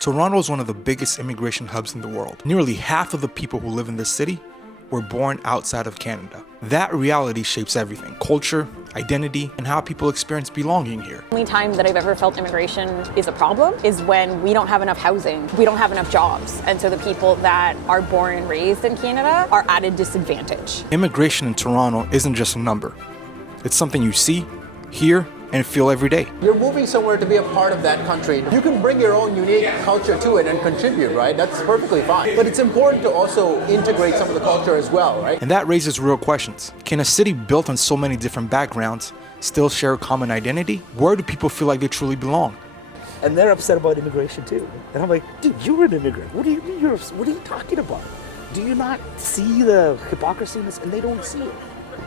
Toronto is one of the biggest immigration hubs in the world. Nearly half of the people who live in this city were born outside of Canada. That reality shapes everything: culture, identity, and how people experience belonging here. The only time that I've ever felt immigration is a problem is when we don't have enough housing, we don't have enough jobs, and so the people that are born and raised in Canada are at a disadvantage. Immigration in Toronto isn't just a number. It's something you see, hear, and feel every day. You're moving somewhere to be a part of that country. You can bring your own unique culture to it and contribute, right? That's perfectly fine. But it's important to also integrate some of the culture as well, right? And that raises real questions. Can a city built on so many different backgrounds still share a common identity? Where do people feel like they truly belong? And they're upset about immigration too. And I'm like, dude, you're an immigrant. What are you talking about? Do you not see the hypocrisy in this? And they don't see it.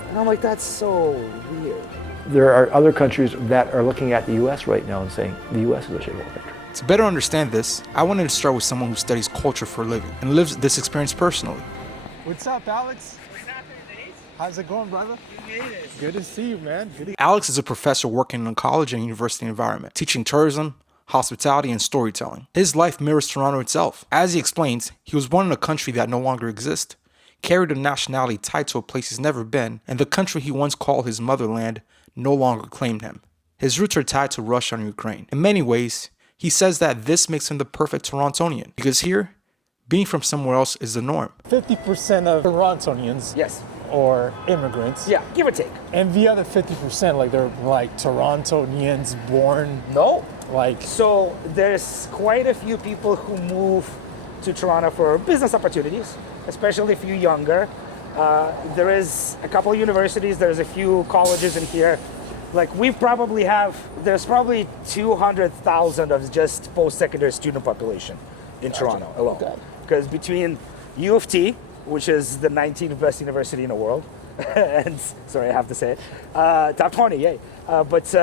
And I'm like, that's so weird. There are other countries that are looking at the U.S. right now and saying the U.S. is a shithole country. To better understand this, I wanted to start with someone who studies culture for a living and lives this experience personally. What's up, Alex? What's happening, Nate? How's it going, brother? You made it. Good to see you, man. Alex is a professor working in a college and university environment, teaching tourism, hospitality, and storytelling. His life mirrors Toronto itself. As he explains, he was born in a country that no longer exists, carried a nationality tied to a place he's never been, and the country he once called his motherland no longer claimed him. His roots are tied to Russia and Ukraine. In many ways, he says that this makes him the perfect Torontonian, because here, being from somewhere else is the norm. 50% of Torontonians Yes. or immigrants. Yeah, give or take. And the other 50%, like they're like Torontonians born No. like. So there's quite a few people who move to Toronto for business opportunities, especially if you're younger. There is a couple of universities, there's a few colleges in here. Like there's probably 200,000 of just post-secondary student population in Toronto alone. Because between U of T, which is the 19th best university in the world, and sorry, I have to say it, top 20, yay. But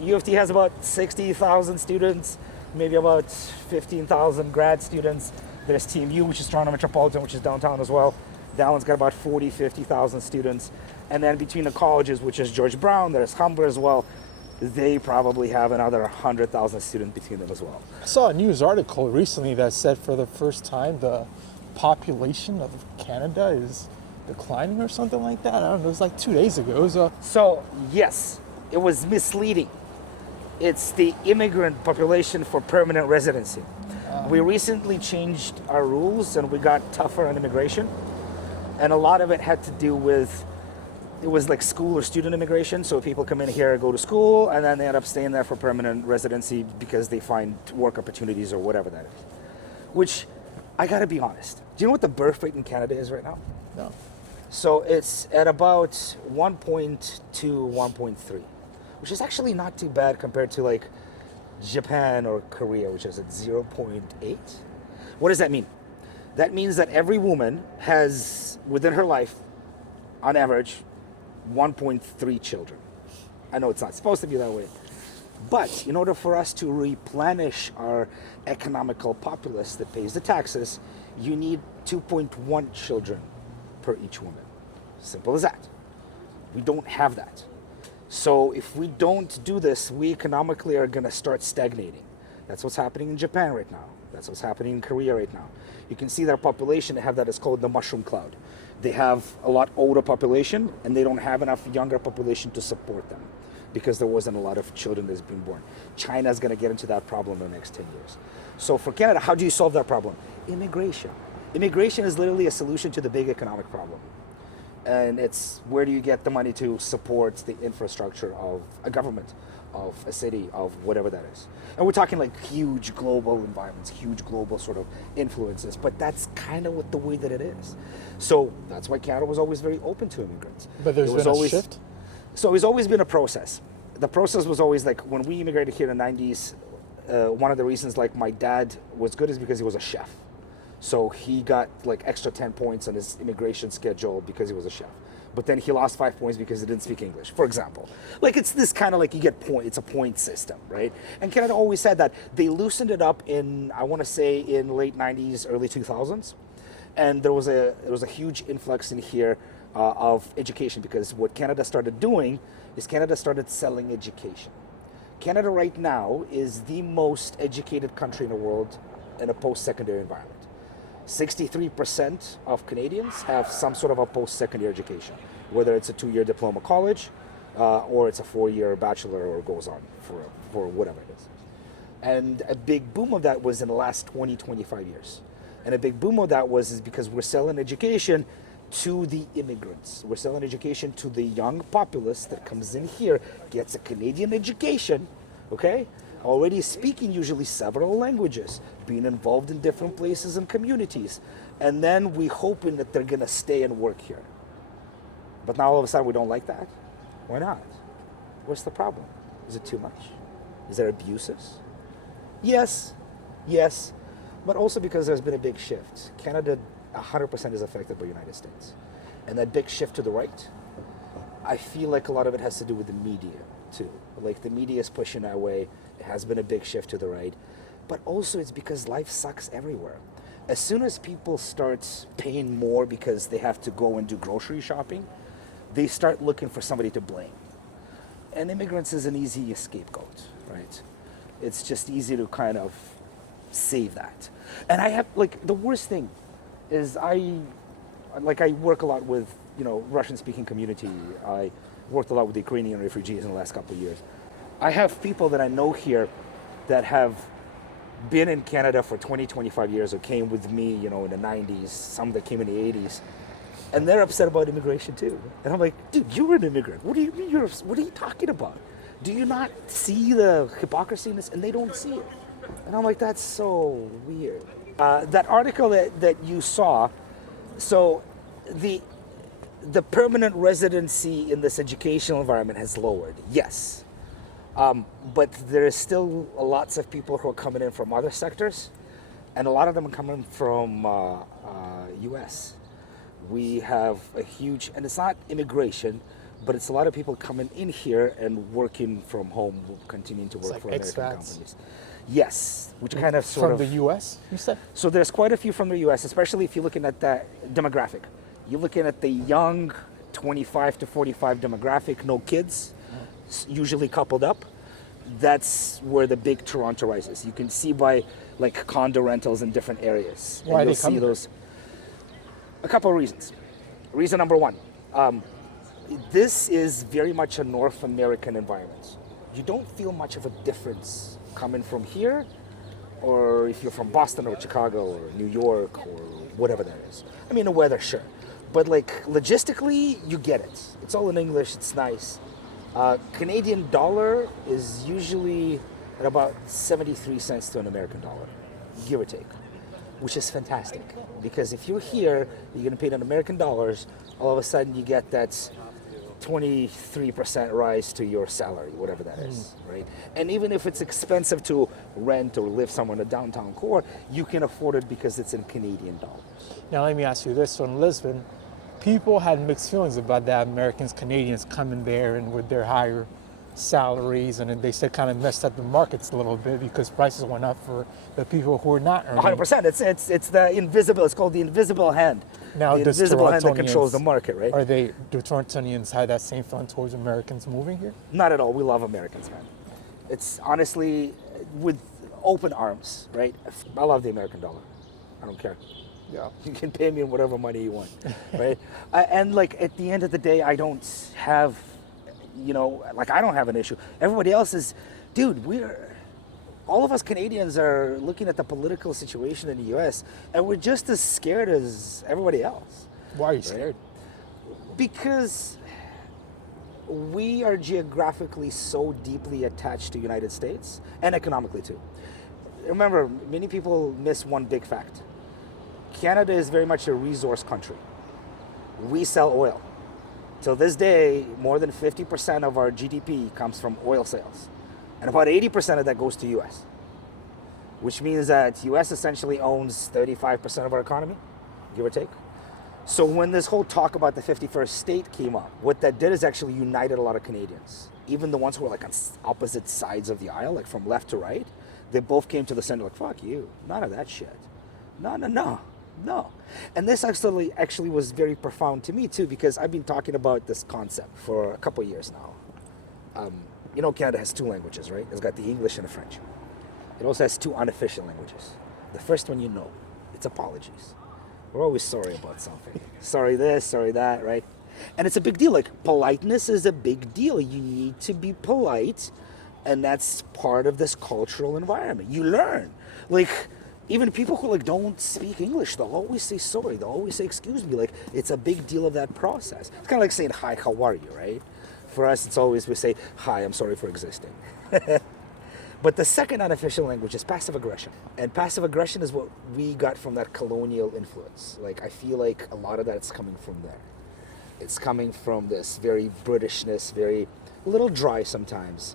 U of T has about 60,000 students, maybe about 15,000 grad students. There's Team U, which is Toronto Metropolitan, which is downtown as well. That one's got about 50,000 students. And then between the colleges, which is George Brown, there's Humber as well, they probably have another 100,000 students between them as well. I saw a news article recently that said for the first time the population of Canada is declining or something like that. I don't know, it was like 2 days ago. So yes, it was misleading. It's the immigrant population for permanent residency. We recently changed our rules and we got tougher on immigration. And a lot of it had to do with, it was like school or student immigration. So people come in here, go to school, and then they end up staying there for permanent residency because they find work opportunities or whatever that is. Which, I gotta be honest, do you know what the birth rate in Canada is right now? No. So it's at about 1.2, 1.3, which is actually not too bad compared to like Japan or Korea, which is at 0.8. What does that mean? That means that every woman has, within her life, on average, 1.3 children. I know it's not supposed to be that way, but in order for us to replenish our economical populace that pays the taxes, you need 2.1 children per each woman. Simple as that. We don't have that. So if we don't do this, we economically are going to start stagnating. That's what's happening in Japan right now. That's what's happening in Korea right now. You can see their population, they have that, it's called the mushroom cloud. They have a lot older population and they don't have enough younger population to support them because there wasn't a lot of children that's been born. China's going to get into that problem in the next 10 years. So for Canada, how do you solve that problem? Immigration. Immigration is literally a solution to the big economic problem. And it's where do you get the money to support the infrastructure of a government, of a city, of whatever that is. And we're talking like huge global environments, huge global sort of influences, but that's kind of what the way that it is. So that's why Canada was always very open to immigrants. But there's been a shift? So it's always been a process. The process was always like when we immigrated here in the 90s, one of the reasons like my dad was good is because he was a chef. So he got like extra 10 points on his immigration schedule because he was a chef. But then he lost 5 points because he didn't speak English, for example. Like it's this kind of like you get point, it's a point system, right? And Canada always said that. They loosened it up in, I want to say in late 90s, early 2000s. And there was a huge influx in here of education because what Canada started doing is Canada started selling education. Canada right now is the most educated country in the world in a post-secondary environment. 63% of Canadians have some sort of a post-secondary education, whether it's a 2-year diploma college or it's a 4-year bachelor or goes on for whatever it is. And a big boom of that was in the last 20, 25 years. And a big boom of that is because we're selling education to the immigrants. We're selling education to the young populace that comes in here, gets a Canadian education, okay? Already speaking usually several languages, being involved in different places and communities. And then we hoping that they're gonna stay and work here. But now all of a sudden we don't like that? Why not? What's the problem? Is it too much? Is there abuses? Yes, but also because there's been a big shift. Canada 100% is affected by the United States. And that big shift to the right, I feel like a lot of it has to do with the media too. Like the media is pushing that way. It has been a big shift to the right. But also it's because life sucks everywhere. As soon as people start paying more because they have to go and do grocery shopping, they start looking for somebody to blame. And immigrants is an easy scapegoat, right? It's just easy to kind of save that. And I have, like, the worst thing is I work a lot with, Russian-speaking community. I worked a lot with the Ukrainian refugees in the last couple of years. I have people that I know here that have been in Canada for 20, 25 years or came with me, in the 90s, some that came in the 80s. And they're upset about immigration too. And I'm like, dude, you're an immigrant. What do you mean what are you talking about? Do you not see the hypocrisy in this? And they don't see it. And I'm like, that's so weird. That article that you saw, so the permanent residency in this educational environment has lowered, yes. But there is still lots of people who are coming in from other sectors, and a lot of them are coming from US. We have a huge, and it's not immigration, but it's a lot of people coming in here and working from home, continuing to work like for American expats? companies. Yes, which kind of sort From of... the U.S., you said? So there's quite a few from the US, especially if you're looking at that demographic. You're looking at the young 25 to 45 demographic, no kids, usually coupled up. That's where the big Toronto rises. You can see by like condo rentals in different areas. Why and are you'll they coming see those. A couple of reasons. Reason number one, this is very much a North American environment. You don't feel much of a difference coming from here, or if you're from Boston or Chicago or New York or whatever that is. I mean, the weather, sure. But like logistically, you get it. It's all in English, it's nice. Canadian dollar is usually at about 73 cents to an American dollar, give or take, which is fantastic. Because if you're here, you're gonna pay it in American dollars, all of a sudden you get that 23% rise to your salary, whatever that is, right? And even if it's expensive to rent or live somewhere in the downtown core, you can afford it because it's in Canadian dollars. Now let me ask you this: so in Lisbon, people had mixed feelings about that Americans, Canadians coming there and with their higher salaries, and then they said kind of messed up the markets a little bit because prices went up for the people who are not earning. 100%. It's the invisible. It's called the invisible hand. Now, the does invisible hand that Torontonians- controls the market, right? Do Torontonians have that same feeling towards Americans moving here? Not at all. We love Americans, man. It's honestly with open arms, right? I love the American dollar. I don't care. Yeah. You can pay me whatever money you want, right? And like at the end of the day, I don't have, I don't have an issue. Everybody else is, dude, all of us Canadians are looking at the political situation in the U.S. and we're just as scared as everybody else. Why are you scared? Because we are geographically so deeply attached to the United States and economically too. Remember, many people miss one big fact. Canada is very much a resource country. We sell oil. Till this day, more than 50% of our GDP comes from oil sales. And about 80% of that goes to US. Which means that US essentially owns 35% of our economy, give or take. So when this whole talk about the 51st state came up, what that did is actually united a lot of Canadians. Even the ones who were like on opposite sides of the aisle, like from left to right, they both came to the center like, fuck you, none of that shit. No. And this actually was very profound to me too, because I've been talking about this concept for a couple of years now. Canada has two languages, right? It's got the English and the French. It also has two unofficial languages, the first one it's apologies. We're always sorry about something. Sorry this, sorry that, right? And it's a big deal. Like, politeness is a big deal. You need to be polite, and that's part of this cultural environment. You learn. Like, even people who don't speak English, they'll always say sorry. They'll always say excuse me. Like, it's a big deal of that process. It's kind of like saying hi, how are you, right? For us, it's always we say hi, I'm sorry for existing. But the second unofficial language is passive aggression. And passive aggression is what we got from that colonial influence. Like, I feel like a lot of that's coming from there. It's coming from this very Britishness, very a little dry sometimes.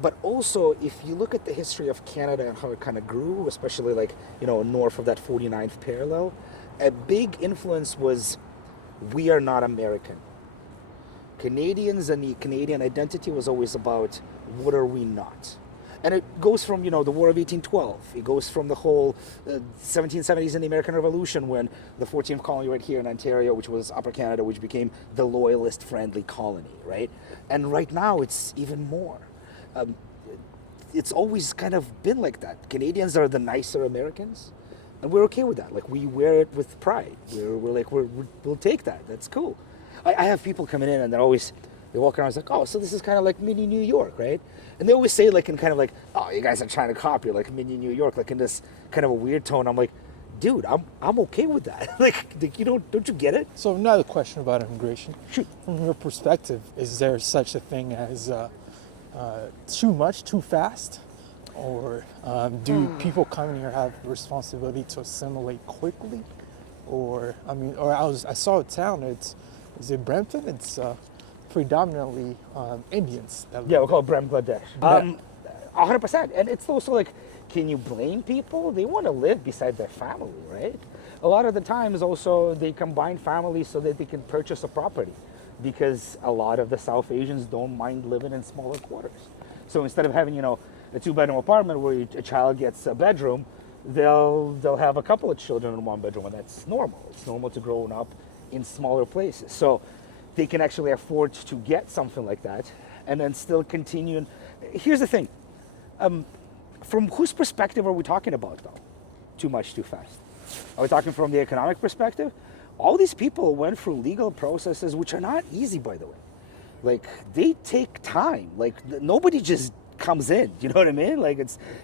But also, if you look at the history of Canada and how it kind of grew, especially north of that 49th parallel, a big influence was we are not American. Canadians and the Canadian identity was always about what are we not. And it goes from, the War of 1812. It goes from the whole 1770s and the American Revolution, when the 14th colony right here in Ontario, which was Upper Canada, which became the loyalist-friendly colony, right? And right now, it's even more. It's always kind of been like that. Canadians are the nicer Americans, and we're okay with that. Like, we wear it with pride. We'll take that. That's cool. I have people coming in, and they walk around, it's like, oh, so this is kind of like mini New York, right? And they always say, like, in kind of like, oh, you guys are trying to copy, like, mini New York, like, in this kind of a weird tone. I'm like, dude, I'm okay with that. like, you don't you get it? So another question about immigration. Shoot. From your perspective, is there such a thing as too much, too fast? Or do people coming here have responsibility to assimilate quickly? Or, I saw a town, is it Brampton? It's predominantly Indians. Yeah, we'll call it Bangladesh. 100%. And it's also like, can you blame people? They want to live beside their family, right? A lot of the times also they combine families so that they can purchase a property, because a lot of the South Asians don't mind living in smaller quarters. So instead of having, a 2-bedroom apartment where a child gets a bedroom, they'll have a couple of children in one bedroom, and that's normal. It's normal to grow up in smaller places. So they can actually afford to get something like that and then still continue. Here's the thing. From whose perspective are we talking about, though? Too much, too fast. Are we talking from the economic perspective? All these people went through legal processes, which are not easy, by the way. Like, they take time. Like, nobody just comes in, you know what I mean? Like,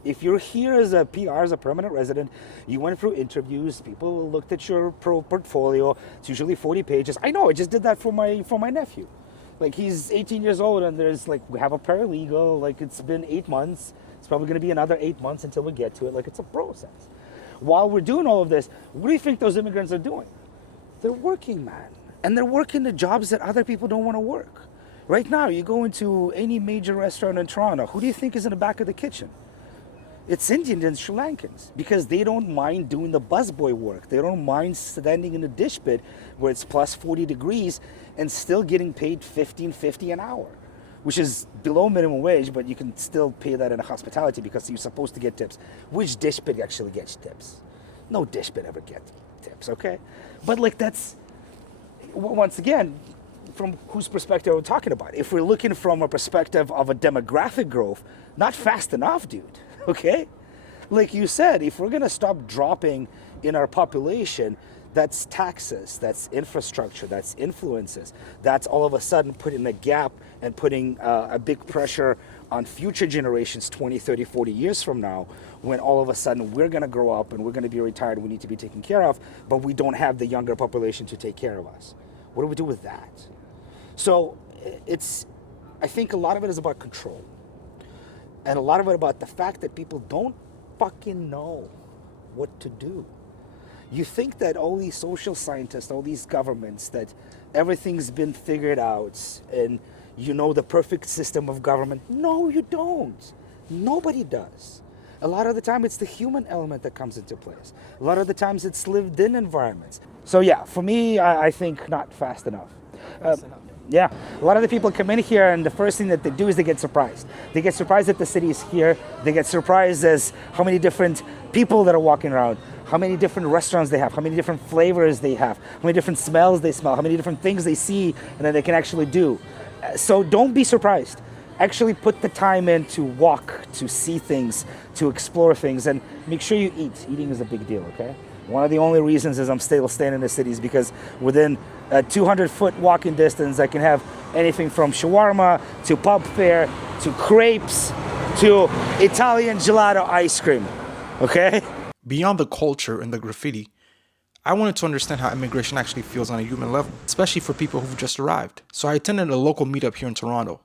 if you're here as a PR, as a permanent resident, you went through interviews, people looked at your portfolio. It's usually 40 pages. I know, I just did that for my nephew. Like, he's 18 years old, and we have a paralegal. Like, it's been 8 months. It's probably going to be another 8 months until we get to it. Like, it's a process. While we're doing all of this, what do you think those immigrants are doing? They're working, man. And they're working the jobs that other people don't want to work. Right now, you go into any major restaurant in Toronto, who do you think is in the back of the kitchen? It's Indians and Sri Lankans, because they don't mind doing the busboy work. They don't mind standing in the dish pit where it's plus 40 degrees and still getting paid $15.50 an hour, which is below minimum wage, but you can still pay that in a hospitality because you're supposed to get tips. Which dish pit actually gets tips? No dish pit ever gets tips, okay? But like, that's, once again, from whose perspective are we talking about? If we're looking from a perspective of a demographic growth, not fast enough, dude, okay? Like you said, if we're gonna stop dropping in our population, that's taxes, that's infrastructure, that's influences, that's all of a sudden putting a gap and putting a big pressure on future generations 20, 30, 40 years from now, when all of a sudden we're gonna grow up and we're gonna be retired, we need to be taken care of, but we don't have the younger population to take care of us. What do we do with that? So I think a lot of it is about control. And a lot of it about the fact that people don't fucking know what to do. You think that all these social scientists, all these governments, that everything's been figured out and you know the perfect system of government. No, you don't. Nobody does. A lot of the time it's the human element that comes into place. A lot of the times it's lived in environments. So yeah, for me, I think not fast enough. Yeah, a lot of the people come in here and the first thing that they do is they get surprised. They get surprised that the city is here. They get surprised as how many different people that are walking around, how many different restaurants they have, how many different flavors they have, how many different smells they smell, how many different things they see and that they can actually do. So don't be surprised. Actually put the time in to walk, to see things, to explore things, and make sure you eat. Eating is a big deal, okay? One of the only reasons is I'm still staying in the city is because within a 200-foot walking distance, I can have anything from shawarma to pub fare to crepes to Italian gelato ice cream, okay? Beyond the culture and the graffiti, I wanted to understand how immigration actually feels on a human level, especially for people who've just arrived. So I attended a local meetup here in Toronto,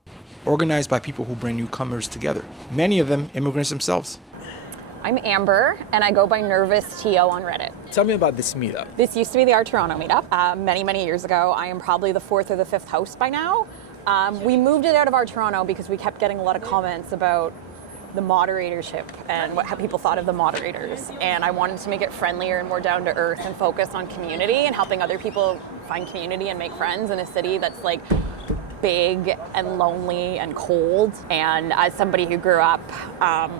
organized by people who bring newcomers together, many of them immigrants themselves. I'm Amber, and I go by Nervous TO on Reddit. Tell me about this meetup. This used to be the Art Toronto meetup many years ago. I am probably the 4th or the 5th host by now. We moved it out of Art Toronto because we kept getting a lot of comments about the moderatorship and how people thought of the moderators. And I wanted to make it friendlier and more down to earth and focus on community and helping other people find community and make friends in a city that's like big and lonely and cold. And as somebody who grew up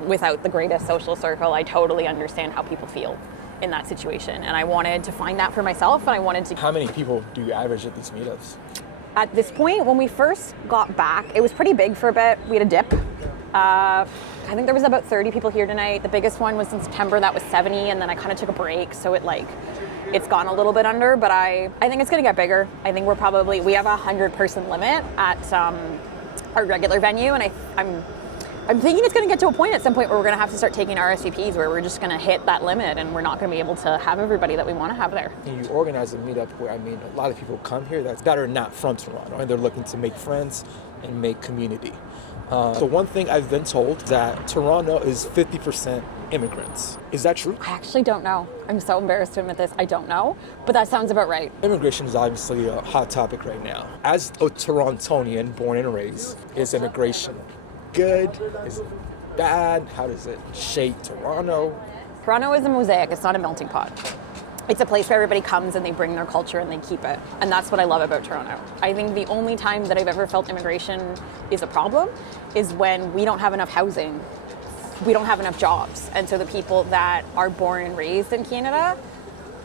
without the greatest social circle, I totally understand how people feel in that situation. And I wanted to find that for myself, and I wanted to... How many people do you average at these meetups? At this point, when we first got back, it was pretty big for a bit. We had a dip. I think there was about 30 people here tonight. The biggest one was in September, that was 70, and then I kind of took a break, so it's gone a little bit under, but I think it's gonna get bigger. I think we have a 100-person limit at our regular venue, and I'm thinking it's gonna get to a point at some point where we're gonna have to start taking RSVPs, where we're just gonna hit that limit, and we're not gonna be able to have everybody that we wanna have there. And you organize a meetup where, a lot of people come here that are not from Toronto, and they're looking to make friends and make community. So one thing I've been told that Toronto is 50% immigrants. Is that true? I actually don't know. I'm so embarrassed to admit this. I don't know, but that sounds about right. Immigration is obviously a hot topic right now. As a Torontonian, born and raised, is immigration good? Is it bad? How does it shape Toronto? Toronto is a mosaic. It's not a melting pot. It's a place where everybody comes and they bring their culture and they keep it. And that's what I love about Toronto. I think the only time that I've ever felt immigration is a problem is when we don't have enough housing. We don't have enough jobs. And so the people that are born and raised in Canada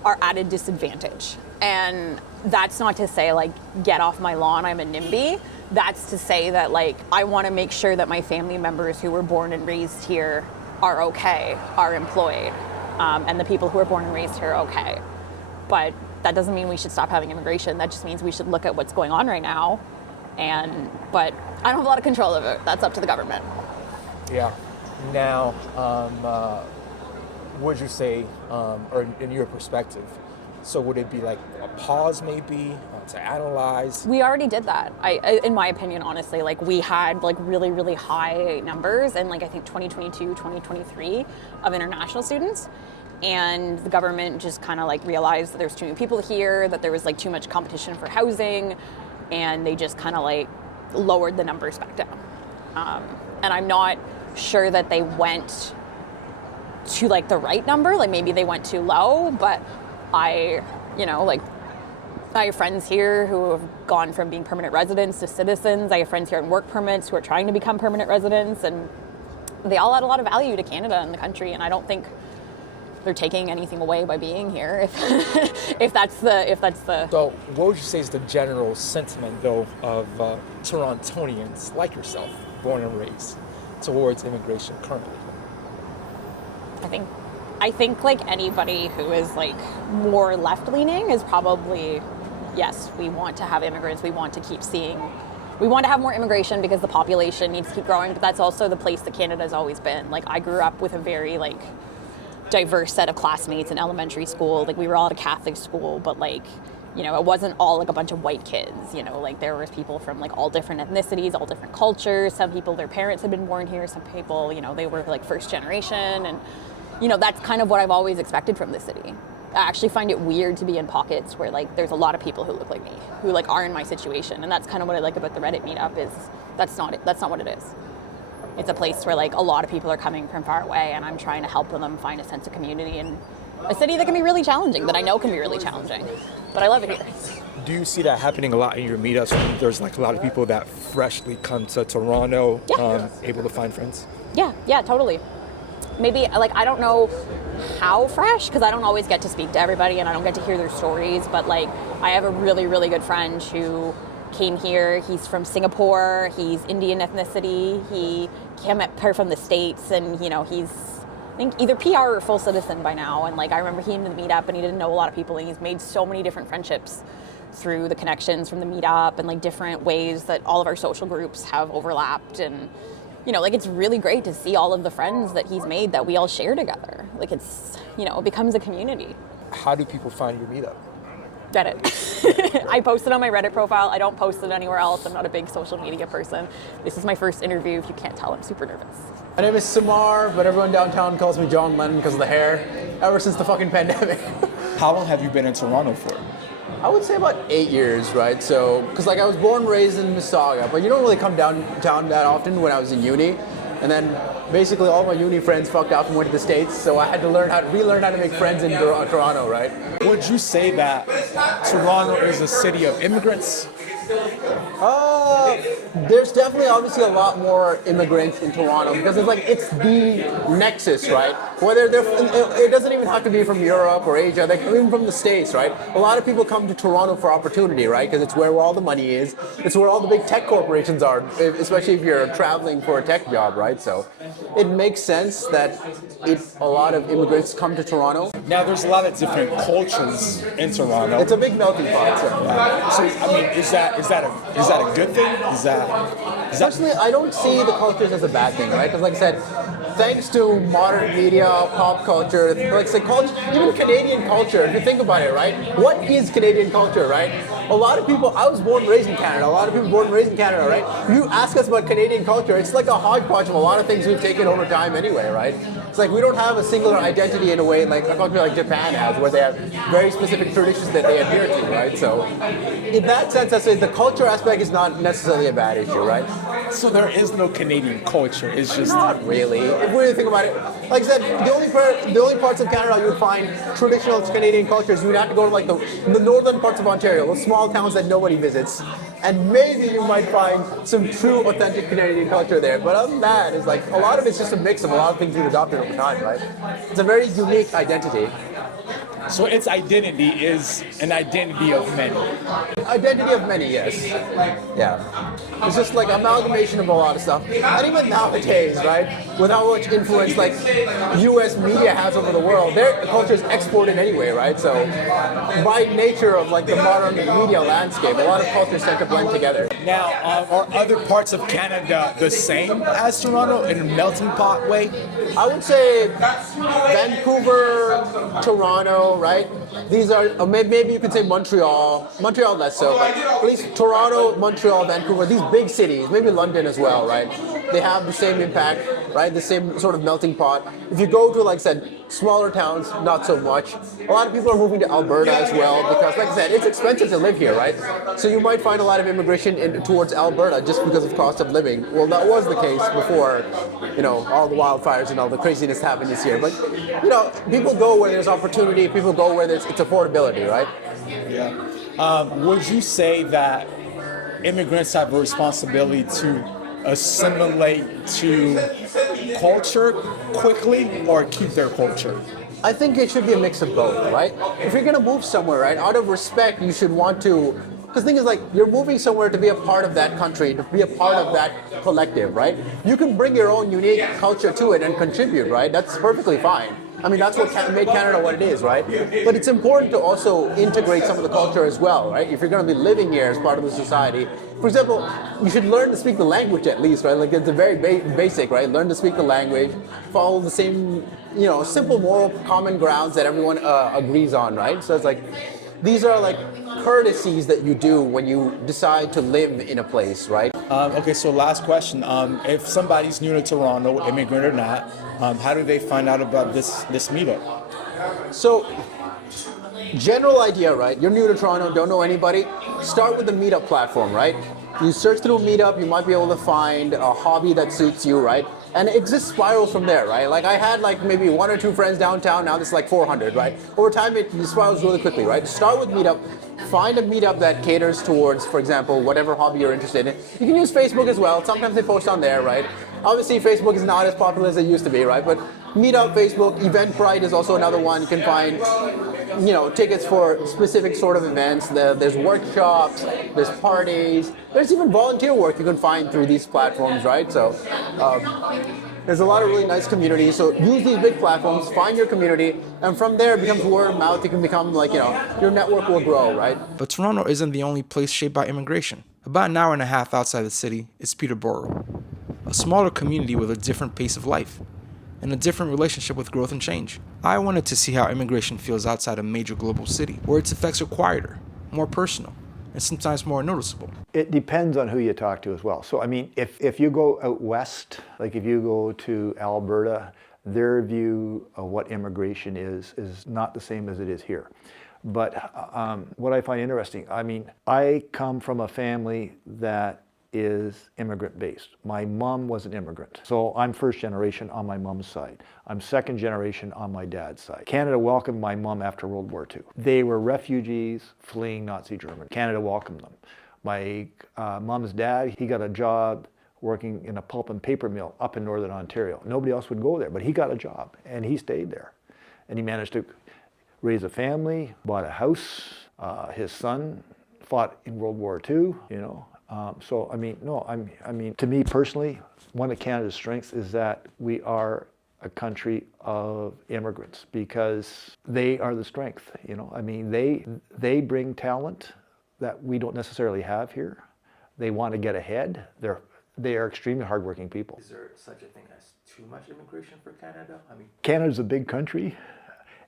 are at a disadvantage. And that's not to say get off my lawn, I'm a NIMBY. That's to say that I want to make sure that my family members who were born and raised here are okay, are employed. And the people who are born and raised here are okay. But that doesn't mean we should stop having immigration. That just means we should look at what's going on right now. But I don't have a lot of control of it. That's up to the government. Yeah. Now, would you say, or in your perspective, so would it be a pause maybe to analyze? We already did that. In my opinion, honestly, we had really, really high numbers in I think 2022, 2023 of international students. And the government just kind of realized that there's too many people here, that there was too much competition for housing, and they just kind of lowered the numbers back down. And I'm not sure that they went to the right number, maybe they went too low, but I have friends here who have gone from being permanent residents to citizens. I have friends here on work permits who are trying to become permanent residents, and they all add a lot of value to Canada and the country, and I don't think they're taking anything away by being here, if that's the... So what would you say is the general sentiment, though, of Torontonians like yourself, born and raised, towards immigration currently? I think anybody who is more left-leaning is probably, yes, we want to have immigrants, we want to have more immigration because the population needs to keep growing, but that's also the place that Canada's always been. I grew up with a very diverse set of classmates in elementary school. We were all at a Catholic school, but it wasn't all a bunch of white kids, there was people from all different ethnicities, all different cultures. Some people, their parents had been born here, some people, they were first generation, and that's kind of what I've always expected from the city. I actually find it weird to be in pockets where there's a lot of people who look like me, who are in my situation, and that's kind of what I like about the Reddit meetup is that's not what it is. It's a place where a lot of people are coming from far away, and I'm trying to help them find a sense of community in a city that can be really challenging, that I know can be really challenging, but I love it here. Do you see that happening a lot in your meetups when there's a lot of people that freshly come to Toronto, able to find friends? Yeah, totally. Maybe I don't know how fresh, because I don't always get to speak to everybody and I don't get to hear their stories, but I have a really, really good friend who came here. He's from Singapore. He's Indian ethnicity. He came up here from the States, and he's I think either PR or full citizen by now. And like I remember he came to the meetup, and he didn't know a lot of people, and he's made so many different friendships through the connections from the meetup and like different ways that all of our social groups have overlapped. And like it's really great to see all of the friends that he's made that we all share together. Like it's it becomes a community. How do people find your meetup? Reddit. I post it on my Reddit profile. I don't post it anywhere else. I'm not a big social media person. This is my first interview. If you can't tell, I'm super nervous. My name is Samar, but everyone downtown calls me John Lennon because of the hair, ever since the fucking pandemic. How long have you been in Toronto for? I would say about 8 years, right? So, because like I was born and raised in Mississauga, but you don't really come downtown that often when I was in uni. And then basically all my uni friends fucked off and went to the States, so I had to relearn how to make friends in Toronto, right? Would you say that Toronto is a city of immigrants? There's definitely obviously a lot more immigrants in Toronto because it's the nexus, right? Whether it doesn't even have to be from Europe or Asia, even from the States, right? A lot of people come to Toronto for opportunity, right? Because it's where all the money is. It's where all the big tech corporations are, especially if you're traveling for a tech job, right? So it makes sense that a lot of immigrants come to Toronto. Now, there's a lot of different cultures in Toronto. It's a big melting pot. So I mean, is that a good thing? Personally, I don't see the cultures as a bad thing, right? Because like I said, thanks to modern media, pop culture, like I said, even Canadian culture, if you think about it, right? What is Canadian culture, right? A lot of people, I was born and raised in Canada, a lot of people born and raised in Canada, right? You ask us about Canadian culture, it's like a hodgepodge of a lot of things we've taken over time anyway, right? It's like we don't have a singular identity in a way like a country like Japan has, where they have very specific traditions that they adhere to, right? So in that sense, I say the culture aspect is not necessarily a bad issue, right? So there is no Canadian culture. It's just not really. If we really think about it, like I said, the only parts of Canada you would find traditional Canadian cultures, you would have to go to like the northern parts of Ontario, those small towns that nobody visits, and maybe you might find some true authentic Canadian culture there. But other than that, it's like a lot of it's just a mix of a lot of things we've adopted over time, right? It's a very unique identity. So its identity is an identity of many. Identity of many, yes. Yeah. It's just like amalgamation of a lot of stuff. And even nowadays, right, with how much influence like US media has over the world, their culture is exported anyway, right? So by nature of like the modern media landscape, a lot of cultures tend to blend together. Now, are other parts of Canada the same as Toronto in a melting pot way? I would say Vancouver, Toronto, right? These are, maybe you could say Montreal less so, but at least Toronto, Montreal, Vancouver, these big cities, maybe London as well, right? They have the same impact, right? The same sort of melting pot. If you go to, like I said, smaller towns, not so much. A lot of people are moving to Alberta as well because, like I said, it's expensive to live here, right? So you might find a lot of immigration towards Alberta just because of cost of living. Well, that was the case before, all the wildfires and all the craziness happened this year. But, people go where there's opportunity, people go where it's affordability, right? Yeah. Would you say that immigrants have a responsibility to assimilate to culture quickly or keep their culture? I think it should be a mix of both, right? If you're gonna move somewhere, right, out of respect, you should want to, because the thing is like, you're moving somewhere to be a part of that country, to be a part of that collective, right? You can bring your own unique culture to it and contribute, right? That's perfectly fine. I mean, that's what made Canada what it is, right? But it's important to also integrate some of the culture as well, right? If you're going to be living here as part of the society. For example, you should learn to speak the language at least, right? Like, it's a very basic, right? Learn to speak the language, follow the same, simple moral common grounds that everyone agrees on, right? So it's like, these are like courtesies that you do when you decide to live in a place, right? Okay, so last question. If somebody's new to Toronto, immigrant or not, how do they find out about this meetup? So, general idea, right? You're new to Toronto, don't know anybody. Start with the meetup platform, right? You search through Meetup, you might be able to find a hobby that suits you, right? And it just spirals from there, right? Like I had like maybe 1 or 2 friends downtown, now there's like 400, right? Over time it spirals really quickly, right? Start with Meetup, find a meetup that caters towards, for example, whatever hobby you're interested in. You can use Facebook as well, sometimes they post on there, right? Obviously Facebook is not as popular as it used to be, right? But Meetup, Facebook, Eventbrite is also another one. You can find, tickets for specific sort of events. There's workshops, there's parties, there's even volunteer work you can find through these platforms, right? So there's a lot of really nice communities. So use these big platforms, find your community, and from there it becomes word of mouth. You can become your network will grow, right? But Toronto isn't the only place shaped by immigration. About an hour and a half outside the city is Peterborough, a smaller community with a different pace of life and a different relationship with growth and change. I wanted to see how immigration feels outside a major global city, where its effects are quieter, more personal, and sometimes more noticeable. It depends on who you talk to as well. So, I mean, if you go out west, like if you go to Alberta, their view of what immigration is not the same as it is here. But what I find interesting, I mean, I come from a family that is immigrant based. My mom was an immigrant. So I'm first generation on my mom's side. I'm second generation on my dad's side. Canada welcomed my mom after World War II. They were refugees fleeing Nazi Germany. Canada welcomed them. My mom's dad, he got a job working in a pulp and paper mill up in Northern Ontario. Nobody else would go there, but he got a job and he stayed there. And he managed to raise a family, bought a house. His son fought in World War II, So, I mean, to me personally, one of Canada's strengths is that we are a country of immigrants because they are the strength, I mean, they bring talent that we don't necessarily have here. They want to get ahead. They are extremely hardworking people. Is there such a thing as too much immigration for Canada? Canada's a big country.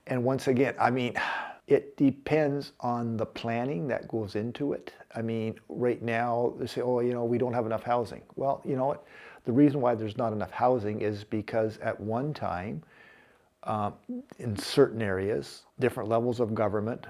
And once again, I mean, it depends on the planning that goes into it. I mean, right now, they say, we don't have enough housing. Well, you know what? The reason why there's not enough housing is because at one time, in certain areas, different levels of government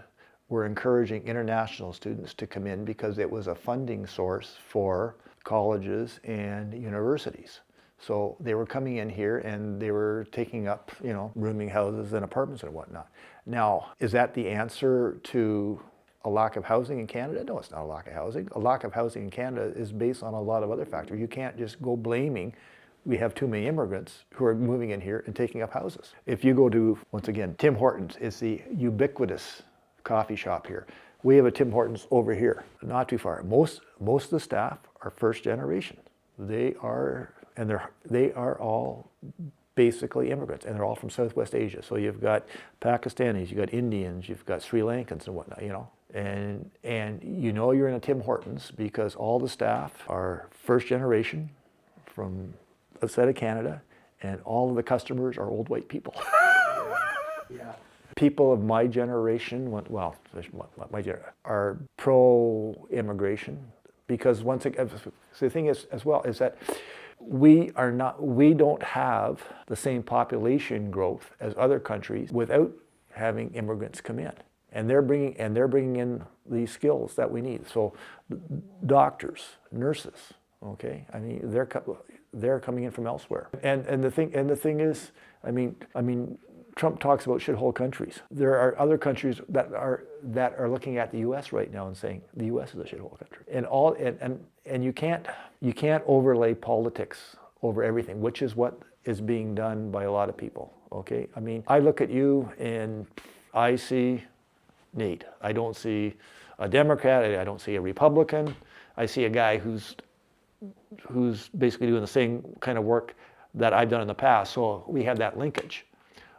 were encouraging international students to come in because it was a funding source for colleges and universities. So they were coming in here and they were taking up, rooming houses and apartments and whatnot. Now, is that the answer to a lack of housing in Canada? No, it's not a lack of housing. A lack of housing in Canada is based on a lot of other factors. You can't just go blaming we have too many immigrants who are moving in here and taking up houses. If you go to, once again, Tim Hortons is the ubiquitous coffee shop here. We have a Tim Hortons over here, not too far. Most of the staff are first generation. They are all basically immigrants, and they're all from Southwest Asia. So you've got Pakistanis, you've got Indians, you've got Sri Lankans and whatnot, And you're in a Tim Hortons because all the staff are first generation from outside of Canada, and all of the customers are old white people. Yeah. People of my generation, are pro-immigration because once again, so the thing is as well is that we don't have the same population growth as other countries without having immigrants come in, and they're bringing in these skills that we need. So, doctors, nurses, okay, I mean they're coming in from elsewhere, and the thing is, I mean. Trump talks about shithole countries. There are other countries that are looking at the U.S. right now and saying the U.S. is a shithole country. And you can't overlay politics over everything, which is what is being done by a lot of people. Okay, I mean, I look at you and I see Nate. I don't see a Democrat. I don't see a Republican. I see a guy who's basically doing the same kind of work that I've done in the past. So we have that linkage.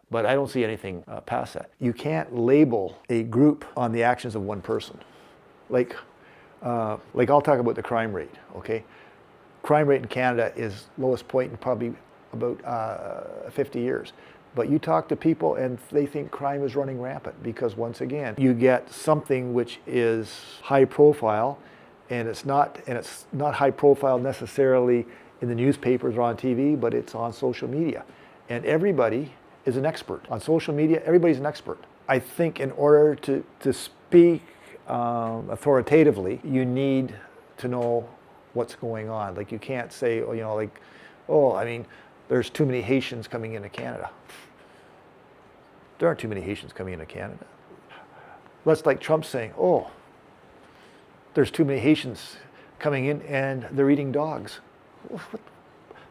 But I don't see anything past that. You can't label a group on the actions of one person. Like I'll talk about the crime rate, okay? Crime rate in Canada is lowest point in probably about 50 years. But you talk to people and they think crime is running rampant because once again, you get something which is high profile and it's not high profile necessarily in the newspapers or on TV, but it's on social media. And everybody is an expert. On social media, everybody's an expert. I think in order to speak authoritatively, you need to know what's going on. Like you can't say, there's too many Haitians coming into Canada. There aren't too many Haitians coming into Canada. That's like Trump saying, there's too many Haitians coming in and they're eating dogs.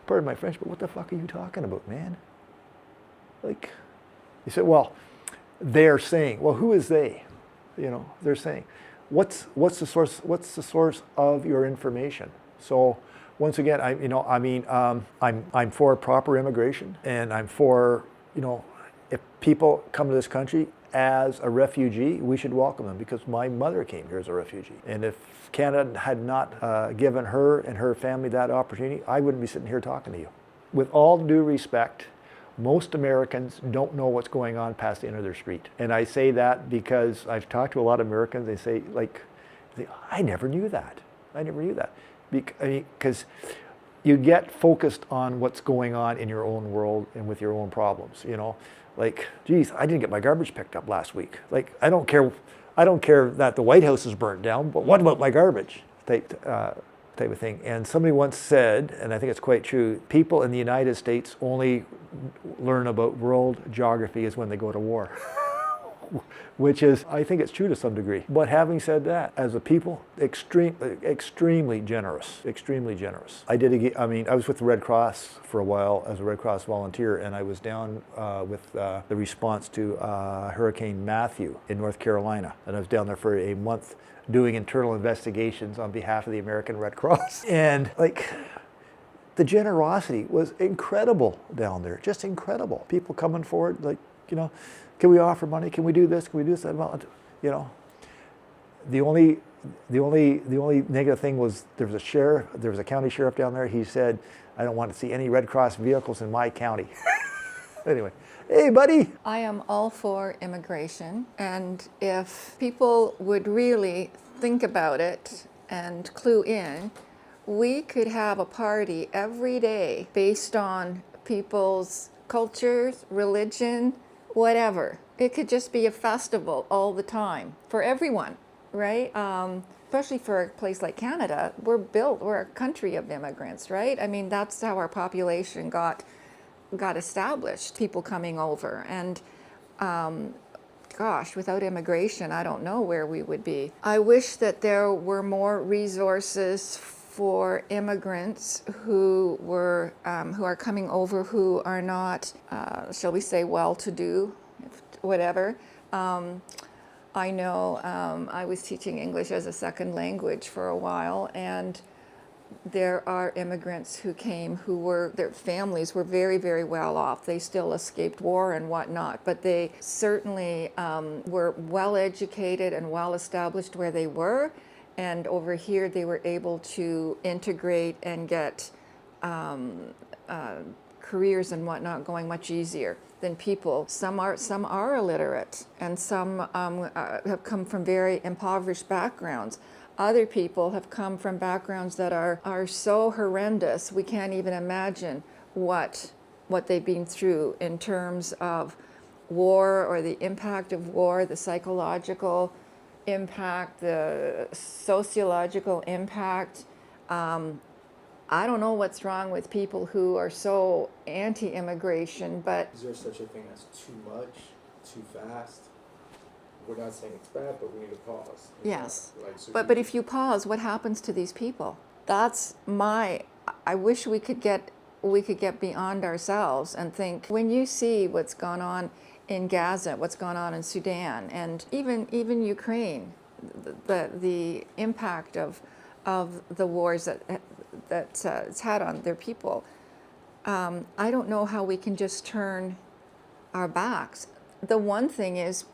Pardon my French, but what the fuck are you talking about, man? Like, you said, well, they're saying, well, who is they? You know, they're saying, what's the source of your information? So once again, I'm for proper immigration, and I'm for, if people come to this country as a refugee, we should welcome them, because my mother came here as a refugee. And if Canada had not given her and her family that opportunity, I wouldn't be sitting here talking to you. With all due respect, most Americans don't know what's going on past the end of their street. And I say that because I've talked to a lot of Americans. They say, I never knew that. I never knew that. Because you get focused on what's going on in your own world and with your own problems, Like, geez, I didn't get my garbage picked up last week. Like, I don't care that the White House is burnt down, but what about my garbage? Type of thing. And somebody once said, and I think it's quite true, people in the United States only learn about world geography is when they go to war. Which is, I think it's true to some degree. But having said that, as a people, extremely generous, extremely generous. I was with the Red Cross for a while as a Red Cross volunteer, and I was down with the response to Hurricane Matthew in North Carolina. And I was down there for a month doing internal investigations on behalf of the American Red Cross. And the generosity was incredible down there, just incredible. People coming forward, can we offer money? Can we do this? Can we do this? The only negative thing was there was a county sheriff down there. He said, I don't want to see any Red Cross vehicles in my county. Anyway, hey buddy. I am all for immigration, and if people would really think about it and clue in, we could have a party every day based on people's cultures, religion, whatever. It could just be a festival all the time for everyone, right? Especially for a place like Canada, we're a country of immigrants, right? I mean, that's how our population got established, people coming over. And gosh, without immigration, I don't know where we would be. I wish that there were more resources for immigrants who are coming over, who are not, shall we say, well-to-do, whatever. I know I was teaching English as a second language for a while, and there are immigrants who came their families were very, very well off. They still escaped war and whatnot, but they certainly were well educated and well established where they were. And over here, they were able to integrate and get careers and whatnot going much easier than people. Some are illiterate, and some have come from very impoverished backgrounds. Other people have come from backgrounds that are so horrendous, we can't even imagine what they've been through in terms of war, or the impact of war, the psychological impact, the sociological impact. I don't know what's wrong with people who are so anti-immigration, but Is there such a thing as too much, too fast? We're not saying it's bad, but we need to pause. It's yes. not, like, so But if you pause, what happens to these people? I wish we could get beyond ourselves and think, when you see what's gone on in Gaza, what's gone on in Sudan, and even Ukraine, the impact of the wars that it's had on their people. I don't know how we can just turn our backs. The one thing is,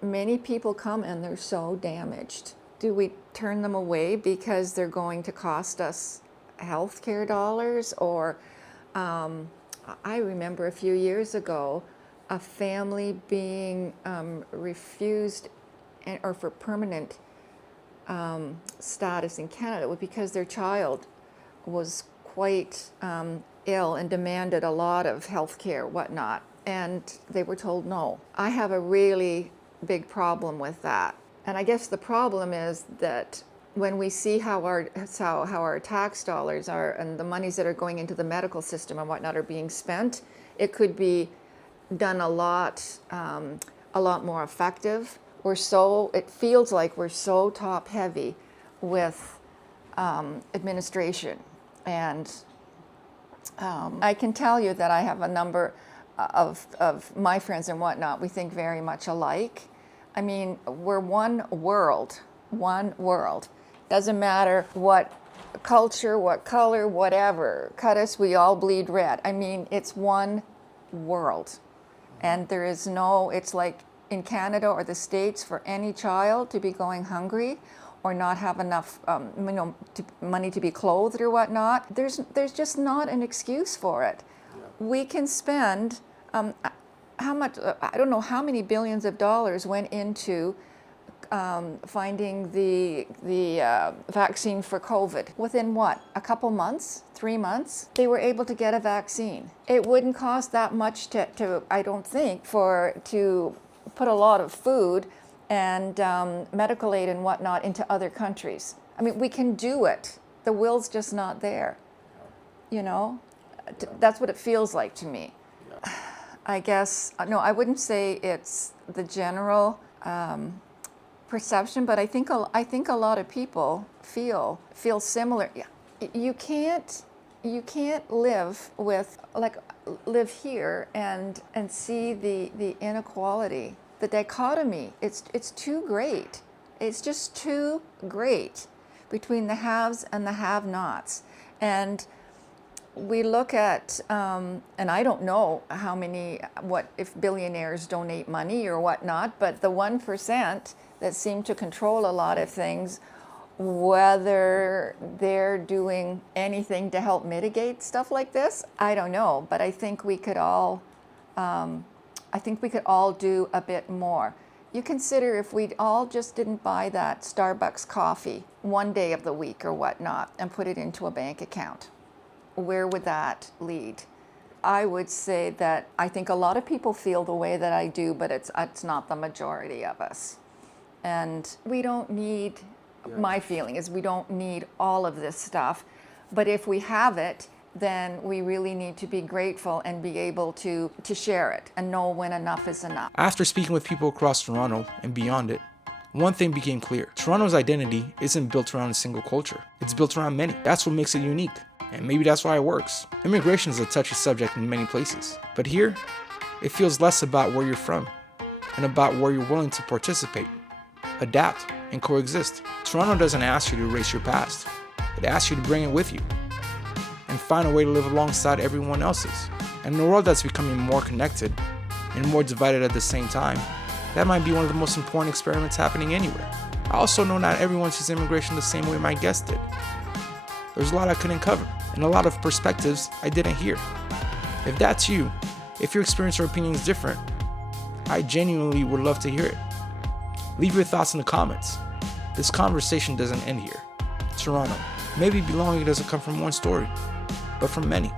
many people come and they're so damaged. Do we turn them away because they're going to cost us healthcare dollars? Or I remember a few years ago, a family being refused or for permanent status in Canada because their child was quite ill and demanded a lot of health care, whatnot, and they were told no. I have a really big problem with that. And I guess the problem is that when we see how our tax dollars are, and the monies that are going into the medical system and whatnot are being spent, it could be done a lot more effective. It feels like we're so top heavy with administration. And I can tell you that I have a number of my friends and whatnot, we think very much alike. I mean, we're one world, one world. Doesn't matter what culture, what color, whatever. Cut us, we all bleed red. I mean, it's one world. And there is no, it's like in Canada or the States, for any child to be going hungry or not have enough money to be clothed or whatnot, there's just not an excuse for it. We can spend, how much, I don't know how many billions of dollars went into finding the vaccine for COVID. Within what, a couple months, 3 months, they were able to get a vaccine. It wouldn't cost that much to I don't think, to put a lot of food and medical aid and whatnot into other countries. I mean, we can do it. The will's just not there. You know, that's what it feels like to me. I guess, no, I wouldn't say it's the general perception, but I think a lot of people feel similar. You can't live here and see the inequality, the dichotomy. It's too great. It's just too great between the haves and the have-nots. And we look at, and I don't know if billionaires donate money or whatnot, but the 1% that seem to control a lot of things, whether they're doing anything to help mitigate stuff like this, I don't know. But I think we could all do a bit more. You consider if we all just didn't buy that Starbucks coffee one day of the week or whatnot and put it into a bank account, where would that lead? I would say that I think a lot of people feel the way that I do, but it's not the majority of us. And we don't need, my feeling is we don't need all of this stuff, but if we have it, then we really need to be grateful and be able to share it and know when enough is enough. After speaking with people across Toronto and beyond it, one thing became clear. Toronto's identity isn't built around a single culture. It's built around many. That's what makes it unique. And maybe that's why it works. Immigration is a touchy subject in many places. But here, it feels less about where you're from and about where you're willing to participate, adapt, and coexist. Toronto doesn't ask you to erase your past. It asks you to bring it with you and find a way to live alongside everyone else's. And in a world that's becoming more connected and more divided at the same time, that might be one of the most important experiments happening anywhere. I also know not everyone sees immigration the same way my guest did. There's a lot I couldn't cover, and a lot of perspectives I didn't hear. If that's you, if your experience or opinion is different, I genuinely would love to hear it. Leave your thoughts in the comments. This conversation doesn't end here. Toronto, maybe belonging doesn't come from one story, but from many.